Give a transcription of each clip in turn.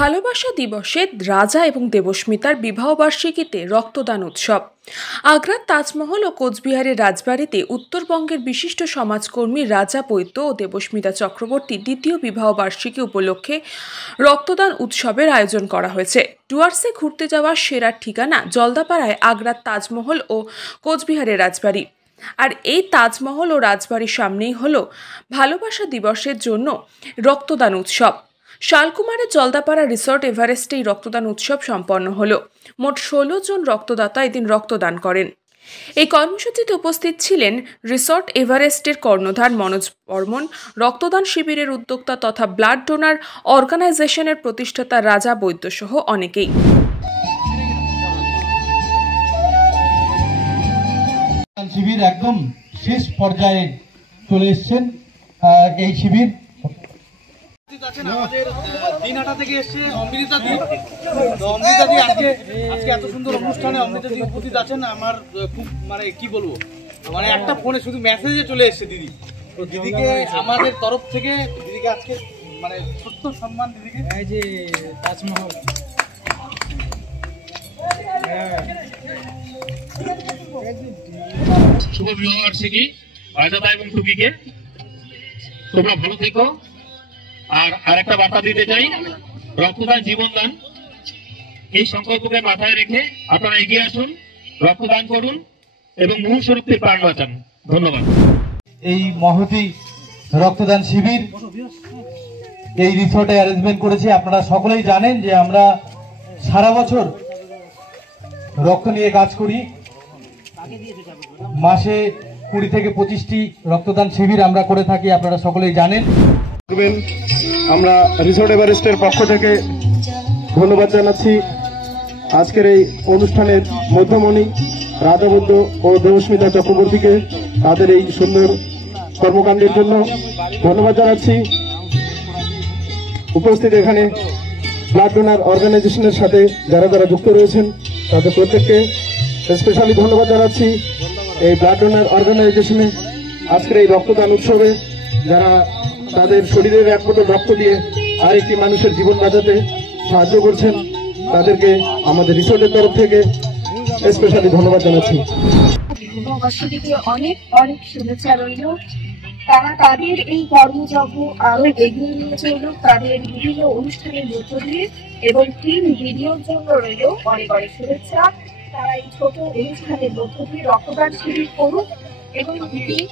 ভালোবাসা দিবসে রাজা এবং দেবস্মিতার বিবাহবার্ষিকীতে রক্তদান উৎসব। আগ্রার তাজমহল ও কোচবিহারের রাজবাড়িতে উত্তরবঙ্গের বিশিষ্ট সমাজকর্মী রাজা বৈদ্য ও দেবস্মিতা চক্রবর্তীর দ্বিতীয় বিবাহবার্ষিকী উপলক্ষে রক্তদান উৎসবের আয়োজন করা হয়েছে। ডুয়ার্সে ঘুরতে যাওয়ার সেরা ঠিকানা জলদাপাড়ায় আগ্রার তাজমহল ও কোচবিহারের রাজবাড়ি। আর এই তাজমহল ও রাজবাড়ির সামনেই হলো ভালোবাসা দিবসের জন্য রক্তদান উৎসব। শালকুমারের জলদাপাড়া রিসর্ট এভারেস্টে এই রক্তদান উৎসব সম্পন্ন হলো। মোট 16 জন রক্তদাতা এদিন রক্তদান করেন। এই কর্মসূচিতে উপস্থিত ছিলেন রিসর্ট এভারেস্টের কর্ণধার মনোজ বর্মন, রক্তদান শিবিরের উদ্যোক্তা তথা ব্লাড ডোনার অর্গানাইজেশনের প্রতিষ্ঠাতা রাজা বৈদ্য সহ অনেকেই। শিবির একদম শেষ পর্যায়ে চলে এসেছেন। এই শিবির আমাদের দিনহাটা থেকে এসছে অমৃতা দি। তো অমৃতা দি আজকে এত সুন্দর অনুষ্ঠানে অমৃতা দি উপস্থিত আছেন। আমার খুব কি বলবো, একটা ফোনে শুধু মেসেজে চলে এসছে দিদি। তো দিদিকে আমাদের তরফ থেকে দিদিকে আজকে ছোট্ট সম্মান দিদিকে। এই যে তাজমহল শুভ বিবাহবার্ষিকী রাজাদা এবং টুকিকে, তোমরা ভালো থেকো। আর আরেকটা বার্তা দিতে চাই, রক্তদান জীবনদান, এই সংকল্পকে মাথায় রেখে আপনারা এগিয়ে আসুন, রক্তদান করুন এবং মুহূর্তের প্রাণ বাঁচান। ধন্যবাদ। এই মহতি রক্তদান শিবির এই রিসোর্টে অ্যারেঞ্জমেন্ট করেছি। আপনারা সকলেই জানেন যে আমরা সারা বছর রক্ত নিয়ে কাজ করি। মাসে 20 থেকে 25টি রক্তদান শিবির আমরা করে থাকি, আপনারা সকলেই জানেন। আমরা রিসোর্ট এভারেস্টের পক্ষ থেকে ধন্যবাদ জানাচ্ছি আজকের এই অনুষ্ঠানের মধ্যমণি রাজা বৈদ্য ও দেবস্মিতা চক্রবর্তীকে, তাদের এই সুন্দর কর্মকাণ্ডের জন্য ধন্যবাদ জানাচ্ছি। উপস্থিত এখানে ব্লাড ডোনার অর্গানাইজেশনের সাথে যারা যারা যুক্ত রয়েছেন তাদের প্রত্যেককে স্পেশালি ধন্যবাদ জানাচ্ছি। এই ব্লাড ডোনার অর্গানাইজেশনে আজকের এই রক্তদান উৎসবে যারা তাদের শরীরের এক বোতল রক্ত দিয়ে আরেকটি মানুষের জীবন বাঁচাতে সাহায্য করছেন, তাদেরকে আমাদের রিসোর্টের তরফ থেকে স্পেশালি ধন্যবাদ জানাচ্ছি। অনেক অনেক শুভেচ্ছা রইল। তারা তাদের এই কর্মযজ্ঞ আরো এগিয়ে নিয়ে চলল তাদের বিভিন্ন অনুষ্ঠানের মধ্য দিয়ে, এবং টিম ভিডিওর জন্য রইল অনেক অনেক শুভেচ্ছা। তারা এই ছোট অনুষ্ঠানের মধ্য দিয়ে রক্তদান শিবির করুক, এবং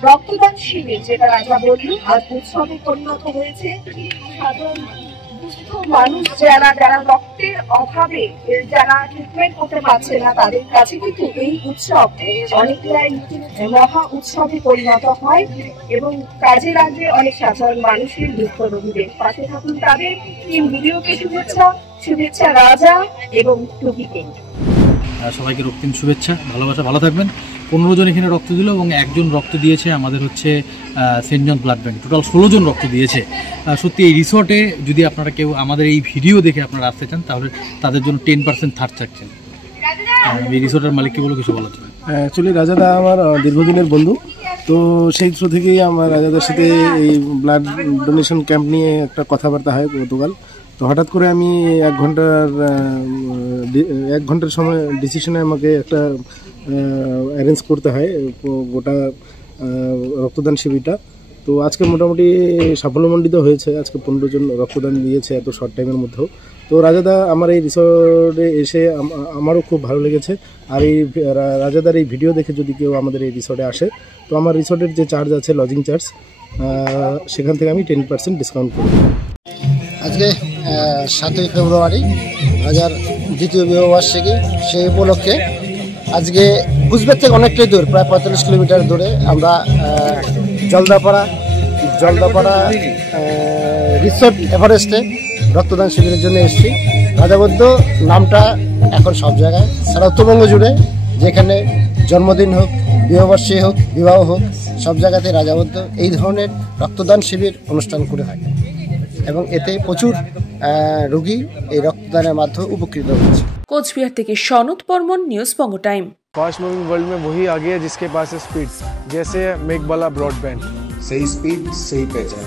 রক্তদান শিবির যেটা রাজা বলল আজ উৎসবে পরিণত হয়েছে। সাধারণ দুস্থ মানুষ যারা রক্তের অভাবে যারা ট্রিটমেন্ট করতে পারছে না, তাদের কাছে কিন্তু এই উৎসব অনেকটাই মহা উৎসবে পরিণত হয়, এবং কাজে লাগবে অনেক সাধারণ মানুষের দুঃখ রোগীদের। পাশে থাকুন তাদের। টিম ভিডিওকে শুভেচ্ছা রাজা এবং টুকিকে। সবাইকে রক্তিম শুভেচ্ছা, ভালোবাসা, ভালো থাকবেন। 15 জন এখানে রক্ত দিল এবং 1 জন রক্ত দিয়েছে আমাদের হচ্ছে সেন্ট জন ব্লাড ব্যাংক। টোটাল 16 জন রক্ত দিয়েছে। সত্যি এই রিসোর্টে যদি আপনারা কেউ আমাদের এই ভিডিও দেখে আপনারা আসতে চান, তাহলে তাদের জন্য 10% ছাড় থাকছেন। এই রিসোর্টের মালিককে বলে কিছু বলার জন্য। অ্যাকচুয়ালি রাজাদা আমার দীর্ঘদিনের বন্ধু, তো সেই থ্রু থেকেই আমার রাজাদার সাথে এই ব্লাড ডোনেশন ক্যাম্প নিয়ে একটা কথাবার্তা হয় গতকাল। তো হঠাৎ করে আমি 1 ঘন্টার সময় ডিসিশনে আমাকে একটা অ্যারেঞ্জ করতে হয় গোটা রক্তদান শিবিরটা। তো আজকে মোটামুটি সাফল্যমণ্ডিত হয়েছে। আজকে 15 জন রক্তদান দিয়েছে এত শর্ট টাইমের মধ্যেও। তো রাজাদা আমার এই রিসোর্টে এসে আমারও খুব ভালো লেগেছে। আর এই রাজাদার এই ভিডিও দেখে যদি কেউ আমাদের এই রিসোর্টে আসে, তো আমার রিসোর্টের যে চার্জ আছে লজিং চার্জ, সেখান থেকে আমি 10% ডিসকাউন্ট করব। আজকে 7ই ফেব্রুয়ারি রাজার দ্বিতীয় বিবাহবার্ষিকী। সেই উপলক্ষে আজকে কুচবিহার থেকে অনেকটাই দূর, প্রায় 45 কিলোমিটার দূরে আমরা জলদাপাড়া রিসোর্ট এভারেস্টে রক্তদান শিবিরের জন্য এসেছি। রাজা বৈদ্য নামটা এখন সব জায়গায় সারা উত্তরবঙ্গ জুড়ে, যেখানে জন্মদিন হোক, বিবাহবার্ষিকী হোক, বিবাহ হোক, সব জায়গাতে রাজা বৈদ্য এই ধরনের রক্তদান শিবির অনুষ্ঠান করে থাকে, এবং এতে প্রচুর রোগী এই রক্তদানের মাধ্যমে উপকৃত হচ্ছে। কোচবিহার থেকে সনদ বর্মন, নিউজ বঙ্গ টাইম। फास्ट मूविंग वर्ल्ड में वही आगे है जिसके पास है स्पीड, जैसे मेघबाला ब्रॉडबैंड। सही स्पीड, सही पहचान।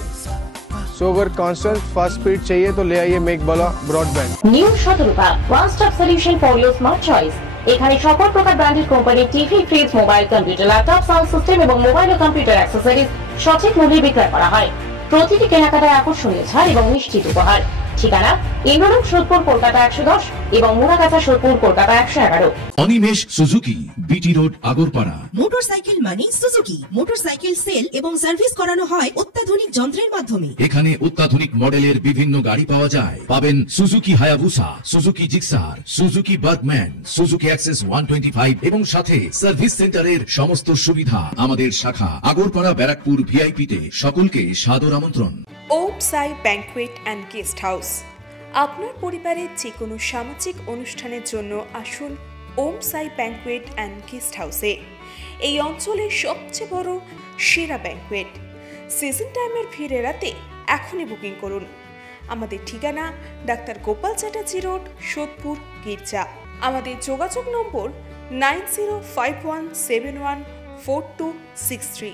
सो अगर कांस्टेंट फास्ट स्पीड चाहिए तो ले आइए make broadband. New Shatarupa one stop solution for your smart choice. এখানে সকল প্রকার ব্র্যান্ডেড কোম্পানির TV, fridge, mobile, computer, laptop, sound system এবং মোবাইল ও কম্পিউটার অ্যাক্সেসরিজ সঠিক মূল্যে বিক্রয় করা হয়। প্রতিটি কেনাকাটায় আকর্ষণীয় ছাড় এবং নিশ্চিত উপহার। ঠিকানা ইন্দ্রনগর, সোদপুর, কলকাতা 110 এবং Muragachha, Sodepur, Kolkata 111। Animesh Suzuki, BT road, Agarpara. Motorcycle মানে সুজুকি। মোটরসাইকেল সেল এবং সার্ভিস করানো হয় অত্যাধুনিক যন্ত্রের মাধ্যমে। এখানে অত্যাধুনিক মডেলের বিভিন্ন গাড়ি পাওয়া যায়। পাবেন Suzuki Hayabusa, Suzuki Gixxer, Suzuki Bergman, Suzuki access 125 এবং সাথে সার্ভিস সেন্টারের সমস্ত সুবিধা। আমাদের শাখা আগরপাড়া, ব্যারাকপুর ভিআইপি তে। সকলকে সাদর আমন্ত্রণ। ওম সাই ব্যাংকুয়েট অ্যান্ড গেস্ট হাউস। আপনার পরিবারের যে কোনো সামাজিক অনুষ্ঠানের জন্য আসুন ওম সাই ব্যাংকুয়েট অ্যান্ড গেস্ট হাউসে। এই অঞ্চলের সবচেয়ে বড় সেরা ব্যাংকুয়েট। সিজন টাইমের ভিড় এড়াতে এখনই বুকিং করুন। আমাদের ঠিকানা ডাক্তার গোপাল চ্যাটার্জি রোড, সোদপুর, গির্জা। আমাদের যোগাযোগ নম্বর 9051714263।